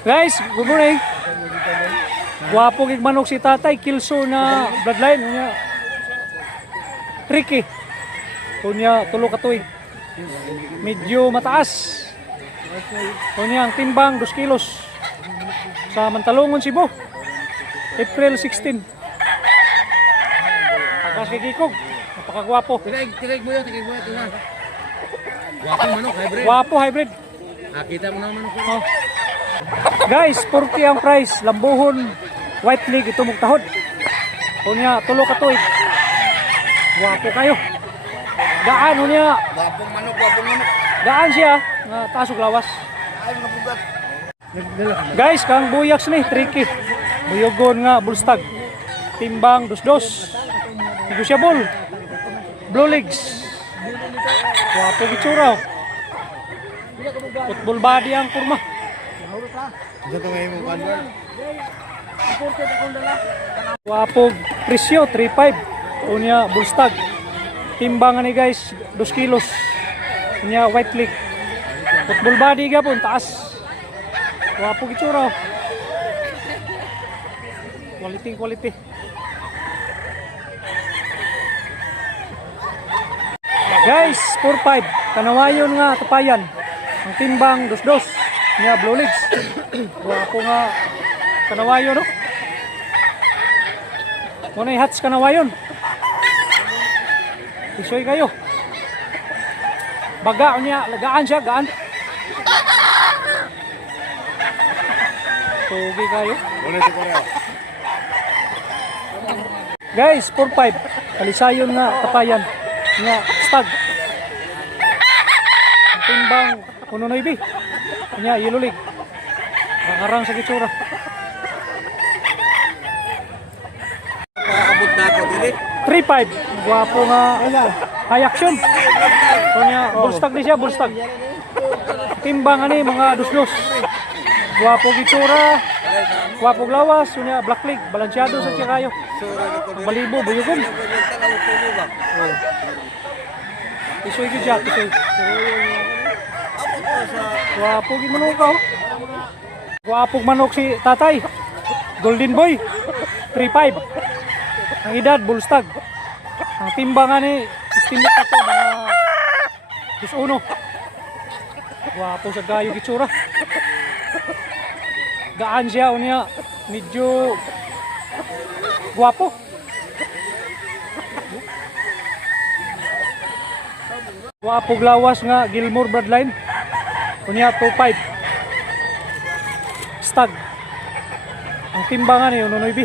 Guys, good morning. Guwapo gig manok si tatay, kilso na bloodline unya. Tricky. Unya tulo ka tuig. Medyo mataas. Unya ang timbang 2 kilos. Sa Mantalongon, Cebu. April 16. Tagas kay Kikog. Napakagwapo. Tirig mo yun. Guwapong manok, hybrid. Guwapo hybrid. Nakita mo naman manok. Oh. Guys, 40 ang price. Lambuhon, white leg, ito mugtahod. Unya, tulo ka tuig. Guwapo kayo. Gaan, unya. Guwapong manok. Gaan siya. Nga tasog lawas. Ay, nabugat. Guys, kang buyaks ni, tricky. Buyogon nga, bulstag. Timbang, 2-2. Negosyable. Blue legs. Guwapo gitsura. Football body ang kurma. Ito ngayon mo kanwan. Guwapo presyo, 3.5. Unya, bulstag. Timbangan ni guys, 2 kilos. Unya, white leg. Football body gapon, taas. Guwapo gitsura. Quality. Guys, 4.5. Kanawayon nga tapayan. Ang timbang 2-2. Nya blue legs. Guwapo nga kanawayon, no? Muna'y hats kanawayon. Isoy kayo. Baga niya, lagaan siya, gaan. Tugi kayo. Guys, 4.5. Kalisayon nga tapayan. Nga stag. Ang timbang 1.9. Nya yellow leg. Nakarang sa gitsura. Abot na ako dili. 3.5. Guwapo nga high action. Nya bulstag ni siya, bulstag. Timbang ani mga 2-2. Guwapo gitsura. Guwapo lawas, nya black leg, balansyado sa siya kayo. Balibo, buyugon. Isoy gyud siya, isoy. Guwapo gid manok ka. Guwapo manok si tatay. Golden boy. 3.5. Ang edad bulstag. Ang timbangan ni estimate ako mga 2-1. Guwapo sa gayo gitsura. Gaan siya unya medyo guwapo. Guwapo lawas nga Gilmore bloodline. Unya 2.5. Stag. Ang timbangan ni 1.9.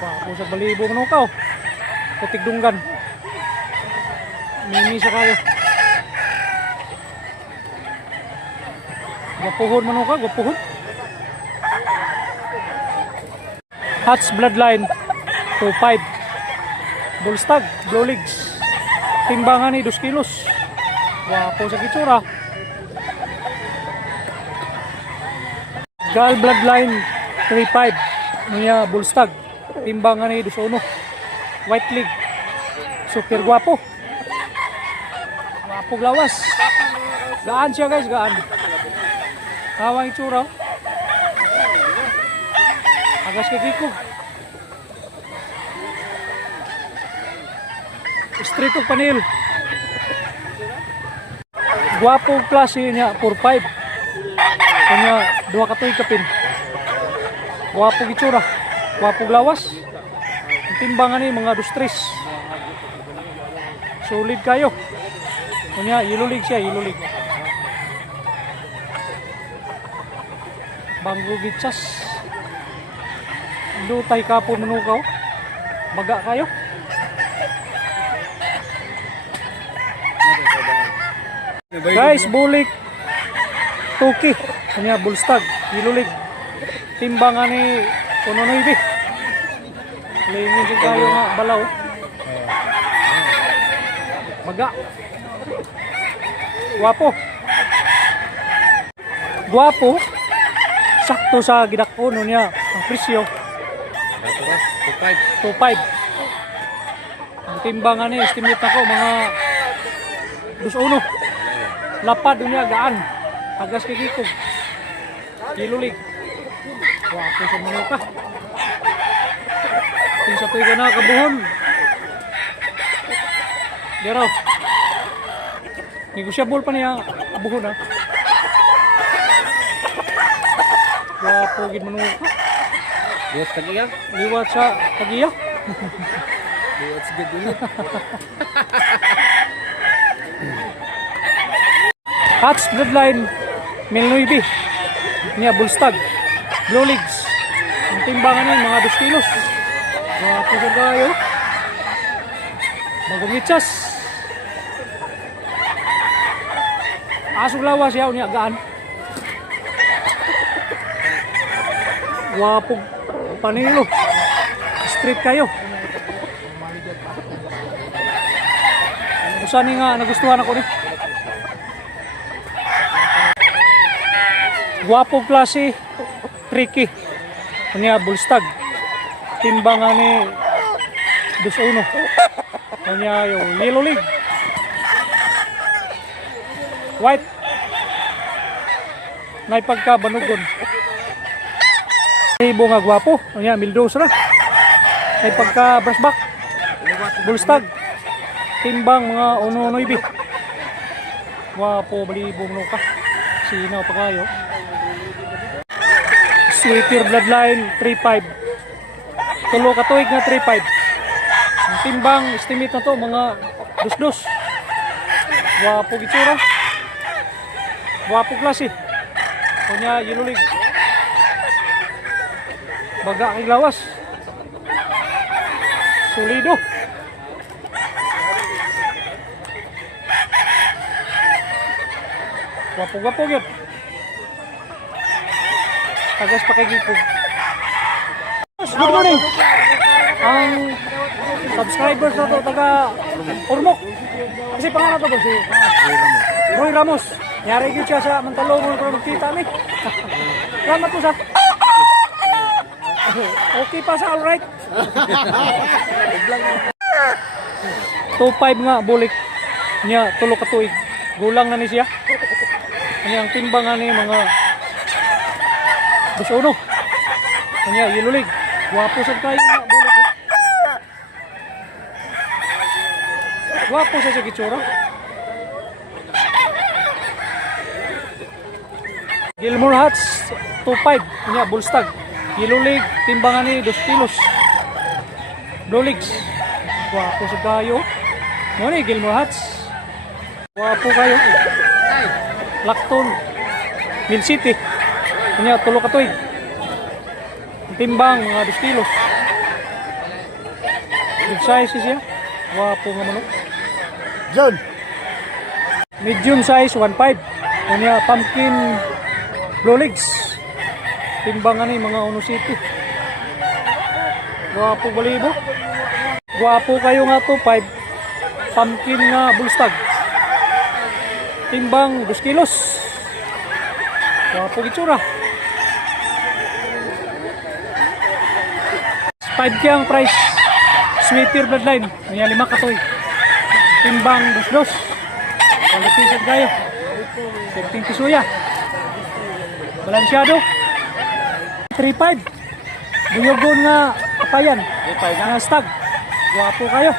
Guwapo sa balibo manukaw. Putik dunggan. Mini sa kayo. Gwapuhon manukaw, gwapuhon. Hats bloodline 2.5. Bullstag, blue legs. Timbangan ni 2 kilos. Wapo sa kitsura. Gal bloodline 3.5. Niya bullstag. Timbangan ni 2.1. White leg. Super guwapo. Guwapo lawas. Gaan siya guys, gaan. Hawang itsura. Agas kay Kikog. Street of Panil. Guwapo klase niya 4.5. Kanya 2 katoy kapin. Guwapo gitsura. Guwapo lawas. Ang timbangan ni mga 2-3. Solid kayo. Kanya yellow leg siya, yellow leg. Banggo gitsas. Dutay kapon manukaw. Baga kayo. Guys, bulik Tuki, kanya bulstag, ilulig. Timbangan ni 1.9. Lingin din kayo nga balaw. Baga. Guwapo. Guwapo. Sakto sa gidakon niya ang presyo. 2.5. Ang timbangan ni estimate ako mga 2.1. Lapad niya gaan. Agas kay Kikog. Yellow League. Wapo sa manuka. Kung sa tuyo na kabuhon. Dero. Negosyable pa niya abuhon ha. Wapo gid manuka. Yes, tagiya. Liwat sa tagiya. It's good din. Hats Bloodline Milnoybe. Niya Bulstag. Blue Leagues. Ang timbangan niya mga 2 kilos. Wapo sa gayo. Bagong itsas. Asog lawas yaw niya gaan. Wapog panilo. Street kayo. Usa ni nga nagustuhan ako ni. Wapog klase tricky. Kanya Bulstag. Timbangan ni 2-1. Kanya yung Yellow League. White. May pagkabanugon. Ibo nga gwapo. Kanya Mildos na. May pagka brushback. Bulstag. Timbang mga 1-1. Gwapo balibong no ka. Sinaw pa kayo. Sweeter Bloodline 3-5. Tulo ka tuig na 3-5. Ang timbang estimate na to mga 2-2. Wapo gitsura. Wapo klase. Kunya Yellow League. Baga kay lawas. Solido. Wapo-wapo yun. Tagas pa kay Gipog. Good morning. Ang subscribers na to taga Ormoc. Kasi pangalan to ba si Roy Ramos. Yari yun siya sa Mantalong kung magkita mi. Salamat po sa. Okay pa sa alright. 2-5 nga bulik niya tulo ka tuig. Gulang na ni siya. Kanyang timbangan ni mga 2-1. Kanya Yellow League. Wapo sa kayo nga bulik ko. Wapo sa gitsura. Gilmore Hats 2-5. Kanya Bulstag. Yellow League. Timbangan ni 2 kilos. Blue Leagues. Wapo sa kayo. Ano ni Gilmore Hats. Wapo kayo. Lacton. Mill City. Kanya tulo ka tuig. Timbang mga 2 kilos. Big size siya. Wapo nga manok. John. Medium size 1.5. Kanya pumpkin Blue Legs. Timbangan ni mga 1 city. Wapo balibo. Wapo kayo nga to 5. Pumpkin nga Bulstag. Timbang 2 kilos. Wapo gitsura. 5K ang price. Sweeter Bloodline. Kaya 5 katoy. Timbang 2-2. Qualification kayo. 15 pisuya. Balansyado. 3-5. Buyogon nga kapayan. 3-5 nga stag. Guwapo kayo.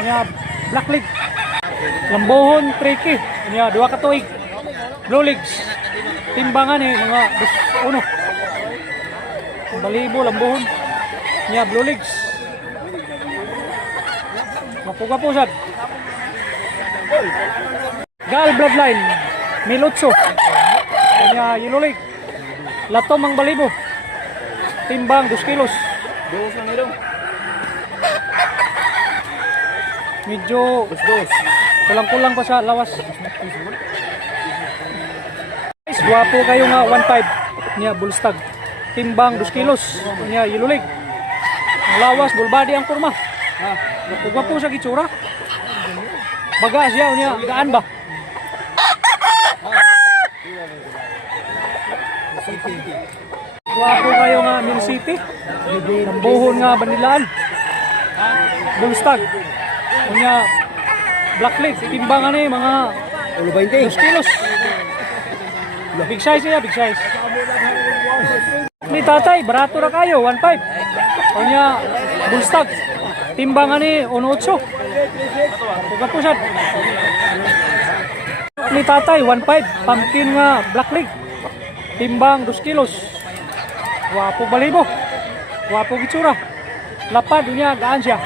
Kaya Black League. Lambohon 3K. Kaya 2 katuig. Blue Leagues. Timbangan mga 2-1. Balibo lambohon. Kaya Blue Leagues. Guwapo sad. Gal Bloodline. Milotso. Kanya Yellow League. Latom ang balibo. Timbang 2 kilos. Dos lang ito. Medyo kulang-kulang pa sa lawas. Guys, guwapo kayo nga 1.5 niya Bulstag. Timbang 2 kilos niya Yellow League. Ang lawas, bulbadi ang kurma. Guwapo sa gitsura. Baga siya niya, gaan ba? Guwapo kayo nga Mill City. Lambohon nga Banilaan. Bulstag. Kanya Black League. Timbangan mga 20. 2 kilos. Big size niya, big size. Ni tatay, barato na kayo, 1.5. O niya, bullstag. Timbangan ni 1.8. Huwag po siya. Ni tatay, 1.5. Pumpkin nga, black leg. Timbang 2 kilos. Wapo balibo. Wapo gitsura. Lapad niya, gaan siya.